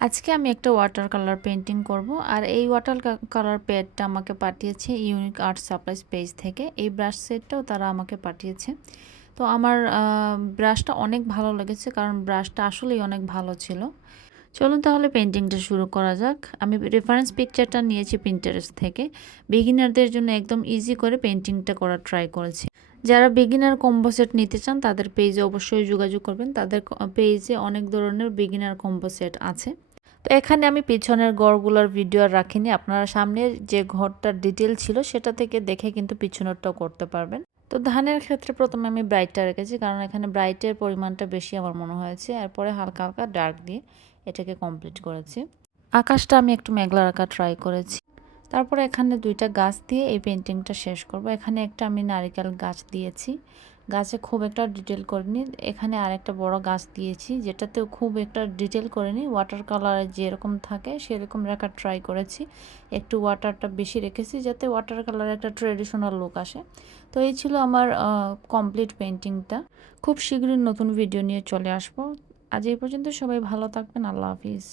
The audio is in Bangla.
আজকে আমি একটা ওয়াটার কালার পেন্টিং করব আর এই ওয়াটার কালার প্যাডটা আমাকে পাঠিয়েছে ইউনিক আর্ট সাপ্লাইজ পেজ থেকে। এই ব্রাশ সেটটাও তারা আমাকে পাঠিয়েছে। তো আমার ব্রাশটা অনেক ভালো লেগেছে, কারণ ব্রাশটা আসলেই অনেক ভালো ছিল। চলুন তাহলে পেন্টিংটা শুরু করা যাক। আমি রেফারেন্স পিকচারটা নিয়েছি পিন্টারেস্ট থেকে। বিগিনারদের জন্য একদম ইজি করে পেন্টিংটা করার ট্রাই করেছি। যারা বিগিনার কম্বো সেট নিতে চান তাদের পেজে অবশ্যই যোগাযোগ করবেন। তাদের পেজে অনেক ধরনের বিগিনার কম্বো সেট আছে। তো এখানে আমি পিছনের ঘরগুলোর ভিডিও আর রাখিনি, আপনারা সামনের যে ঘরটার ডিটেল ছিল সেটা থেকে দেখে কিন্তু পিছনেরটাও করতে পারবেন। তো ধানের ক্ষেত্রে প্রথমে আমি ব্রাইটটা রেখেছি, কারণ এখানে ব্রাইটের পরিমাণটা বেশি আমার মনে হয়েছে। এরপরে হালকা হালকা ডার্ক দিয়ে এটাকে কমপ্লিট করেছি। আকাশটা আমি একটু মেঘলা রাখা ট্রাই করেছি। তারপরে এখানে দুইটা গাছ দিয়ে এই পেন্টিংটা শেষ করব। এখানে একটা আমি নারিকেল গাছ দিয়েছি, গাছে খুব একটা ডিটেল করিনি। এখানে আরেকটা বড় গাছ দিয়েছি, যেটাতেও খুব একটা ডিটেল করিনি। ওয়াটার কালার যেরকম থাকে সেরকম রাখার ট্রাই করেছি। একটু ওয়াটারটা বেশি রেখেছি যাতে ওয়াটার কালার একটা ট্রেডিশনাল লুক আসে। তো এই ছিল আমার কমপ্লিট পেন্টিংটা। খুব শীঘ্রই নতুন ভিডিও নিয়ে চলে আসবো। আজ এই পর্যন্ত, সবাই ভালো থাকবেন। আল্লাহ হাফিজ।